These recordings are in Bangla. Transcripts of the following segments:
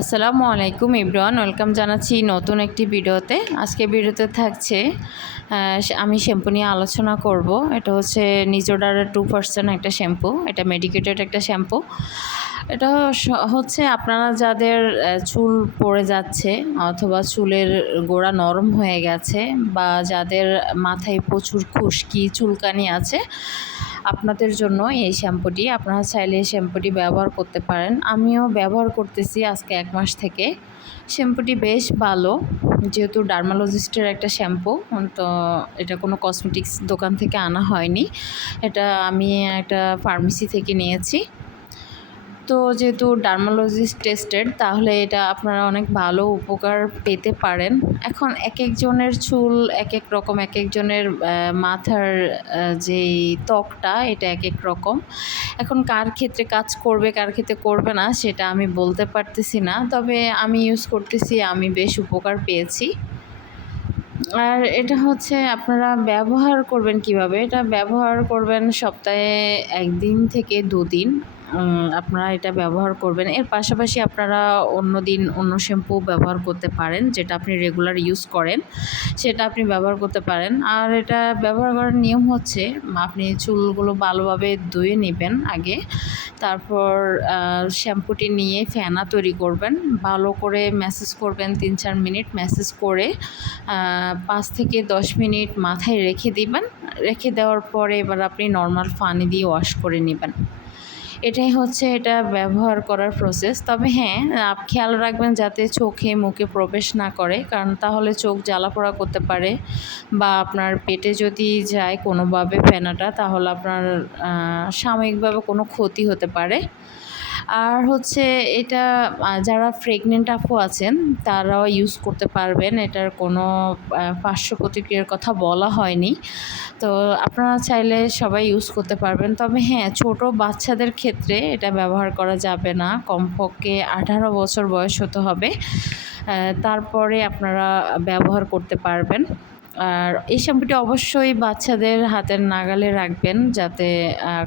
আসসালামু আলাইকুম এভরিওয়ান, ওয়েলকাম জানাচ্ছি নতুন একটি ভিডিওতে। আজকে ভিডিওতে থাকছে আমি শ্যাম্পু নিয়ে আলোচনা করব। এটা হচ্ছে নিজোডারের 2% একটা শ্যাম্পু, এটা মেডিকেটেড একটা শ্যাম্পু। এটা হচ্ছে আপনারা যাদের চুল পড়ে যাচ্ছে অথবা চুলের গোড়া নরম হয়ে গেছে বা যাদের মাথায় প্রচুর খুশকি চুলকানি আছে, আপনাদের জন্য এই শ্যাম্পুটি। আপনারা চাইলে এই শ্যাম্পুটি ব্যবহার করতে পারেন। আমিও ব্যবহার করতেছি আজকে 1 মাস থেকে। শ্যাম্পুটি বেশ ভালো, যেহেতু ডার্মালজিস্টের একটা শ্যাম্পু, তো এটা কোনো কসমেটিক্স দোকান থেকে আনা হয়নি, এটা আমি একটা ফার্মেসি থেকে নিয়েছি। তো যেহেতু ডার্মালজিস্ট টেস্টেড, তাহলে এটা আপনারা অনেক ভালো উপকার পেতে পারেন। এখন এক একজনের চুল এক এক রকম, এক একজনের মাথার যেই ত্বকটা এটা এক এক রকম। এখন কার ক্ষেত্রে কাজ করবে কার ক্ষেত্রে করবে না সেটা আমি বলতে পারতেছি না, তবে আমি ইউজ করতেছি, আমি বেশ উপকার পেয়েছি। আর এটা হচ্ছে আপনারা ব্যবহার করবেন কিভাবে, এটা ব্যবহার করবেন সপ্তাহে 1 দিন থেকে 2 দিন আপনারা এটা ব্যবহার করবেন। এর পাশাপাশি আপনারা অন্য দিন অন্য শ্যাম্পু ব্যবহার করতে পারেন, যেটা আপনি রেগুলার ইউজ করেন সেটা আপনি ব্যবহার করতে পারেন। আর এটা ব্যবহার করার নিয়ম হচ্ছে, আপনি চুলগুলো ভালোভাবে ধুয়ে নেবেন আগে, তারপর শ্যাম্পুটি নিয়ে ফেনা তৈরি করবেন, ভালো করে ম্যাসেজ করবেন 3-4 মিনিট। ম্যাসেজ করে 5 থেকে 10 মিনিট মাথায় রেখে দিবেন। রেখে দেওয়ার পরে এবার আপনি নর্মাল পানি দিয়ে ওয়াশ করে নেবেন। এটাই হচ্ছে এটা ব্যবহার করার প্রসেস। তবে হ্যাঁ, খেয়াল রাখবেন যাতে চোখে মুখে প্রবেশ না করে, কারণ তাহলে চোখ জ্বালাপোড়া করতে পারে, বা আপনার পেটে যদি যায় কোনোভাবে ফেনাটা, তাহলে আপনার সাময়িকভাবে কোনো ক্ষতি হতে পারে। আর হচ্ছে এটা যারা প্রেগনেন্ট আপু আছেন তারাও ইউজ করতে পারবেন, এটার কোনো পার্শ্ব প্রতিক্রিয়ার কথা বলা হয়নি, তো আপনারা চাইলে সবাই ইউজ করতে পারবেন। তবে হ্যাঁ, ছোট বাচ্চাদের ক্ষেত্রে এটা ব্যবহার করা যাবে না, কমপক্ষে 18 বছর বয়স হতে হবে, তারপরে আপনারা ব্যবহার করতে পারবেন। আর এই শ্যাম্পুটি অবশ্যই বাচ্চাদের হাতের নাগালে রাখবেন, যাতে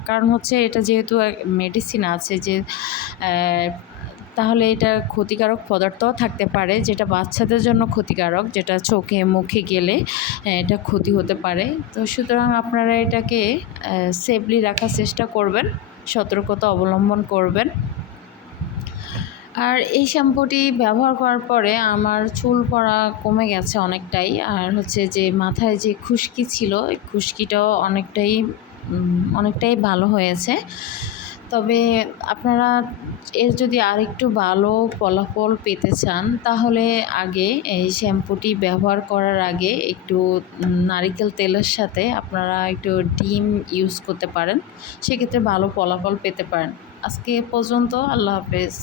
কারণ হচ্ছে এটা যেহেতু মেডিসিন আছে, যে তাহলে এটা ক্ষতিকারক পদার্থও থাকতে পারে, যেটা বাচ্চাদের জন্য ক্ষতিকারক, যেটা চোখে মুখে গেলে এটা ক্ষতি হতে পারে। তো সুতরাং আপনারা এটাকে সেফলি রাখার চেষ্টা করবেন, সতর্কতা অবলম্বন করবেন। আর এই শ্যাম্পুটি ব্যবহার করার পরে আমার চুল পড়া কমে গেছে অনেকটাই। আর হচ্ছে যে মাথায় যে খুশকি ছিল, এই খুশকিটাও অনেকটাই ভালো হয়েছে। তবে আপনারা এর যদি আরেকটু ভালো ফলাফল পেতে চান, তাহলে আগে এই শ্যাম্পুটি ব্যবহার করার আগে একটু নারিকেল তেলের সাথে আপনারা একটু ডিম ইউজ করতে পারেন, সেক্ষেত্রে ভালো ফলাফল পেতে পারেন। আজকে এ পর্যন্ত, আল্লাহ হাফেজ।